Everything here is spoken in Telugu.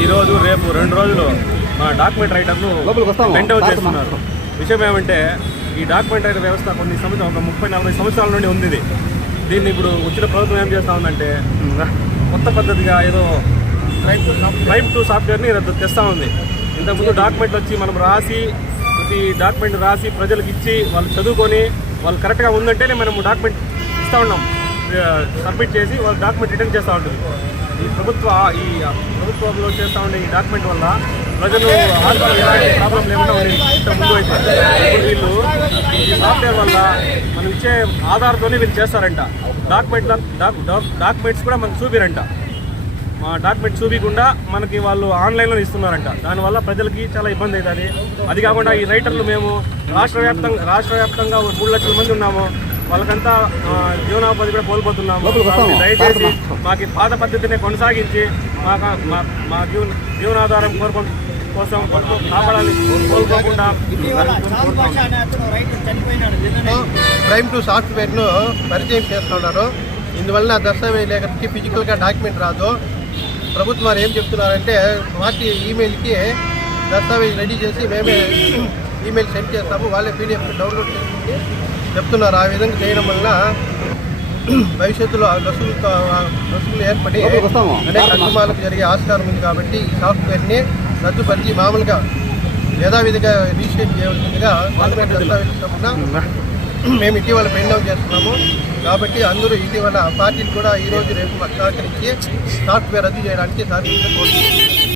ఈ రోజు రేపు రెండు రోజులు మా డాక్యుమెంట్ బెండ్ అవుట్ చేస్తున్నారు. విషయం ఏమంటే ఈ డాక్యుమెంట్ రైటర్ వ్యవస్థ కొన్ని సంవత్సరం ఒక ముప్పై నలభై సంవత్సరాల నుండి ఉంది దీన్ని ఇప్పుడు వచ్చిన ప్రభుత్వం ఏం చేస్తా ఉందంటే కొత్త పద్ధతిగా ఏదో టైప్ టు సాఫ్ట్వేర్ని రద్దు తెస్తా ఉంది. ఇంతకుముందు డాక్యుమెంట్లు వచ్చి మనం రాసి ప్రతి డాక్యుమెంట్ రాసి ప్రజలకు ఇచ్చి వాళ్ళు చదువుకొని వాళ్ళు కరెక్ట్గా ఉందంటేనే మనం డాక్యుమెంట్ ఇస్తూ ఉన్నాం. సబ్మిట్ చేసి వాళ్ళు డాక్యుమెంట్ రిటర్న్ చేస్తూ ఉంటుంది. ఈ ప్రభుత్వ ఈ ప్రభుత్వంలో చేస్తూ ఉండే ఈ డాక్యుమెంట్ వల్ల ప్రజలు ఎలాంటి ప్రాబ్లం లేకుండా ఉండేది. ఇంత ముందు అయితే వీళ్ళు ఈ సాఫ్ట్వేర్ వల్ల మనం ఇచ్చే ఆధార్తోనే వీళ్ళు చేస్తారంట. డాక్యుమెంట్ డాక్యుమెంట్స్ కూడా మనం చూపిరంట. డాక్యుమెంట్ చూపించకుండా మనకి వాళ్ళు ఆన్లైన్లో ఇస్తున్నారంట. దానివల్ల ప్రజలకి చాలా ఇబ్బంది అవుతుంది. అది కాకుండా ఈ రైటర్లు మేము రాష్ట్ర వ్యాప్తంగా రాష్ట్ర వ్యాప్తంగా మూడు లక్షల మంది ఉన్నాము. వాళ్ళకంతా జీవనోపాధి కూడా కోల్పోతున్నాము. దయచేసి మాకు పాత పద్ధతిని కొనసాగించి మాకు మా మా జీవన జీవనాధారం కోరుకో కోసం కాపాడాలి. కోల్పోకుండా ప్రైమ్ టు సాఫ్ట్వేర్ను పరిచయం చేస్తున్నారు. ఇందువల్ల దస్తావేజ్ లేఖకి ఫిజికల్గా డాక్యుమెంట్ రాదు. ప్రభుత్వం వారు ఏం చెప్తున్నారంటే పార్టీ ఈమెయిల్కి దస్తావేజ్ రెడీ చేసి మేమే ఈమెయిల్ సెండ్ చేస్తాము వాళ్ళే పీడిఎఫ్ డౌన్లోడ్ చేసుకుని చెప్తున్నారు. ఆ విధంగా చేయడం వల్ల భవిష్యత్తులో ఆ రసూలు ఏర్పడి అనేక అక్రమాలకు జరిగే ఆస్కారం ఉంది కాబట్టి ఈ సాఫ్ట్వేర్ని రద్దుపరిచి మామూలుగా యథావిధిగా రిజిస్ట్రేట్ చేయవలసిందిగా గవర్నమెంట్ దస్తావేజ్ తరఫున మేము ఇటీవల పెండ్ డౌన్ చేస్తున్నాము. కాబట్టి అందరూ ఇటీవల పార్టీలు కూడా ఈ రోజు రేపు సహకరించి సాఫ్ట్వేర్ రద్దు చేయడానికి సాధించారు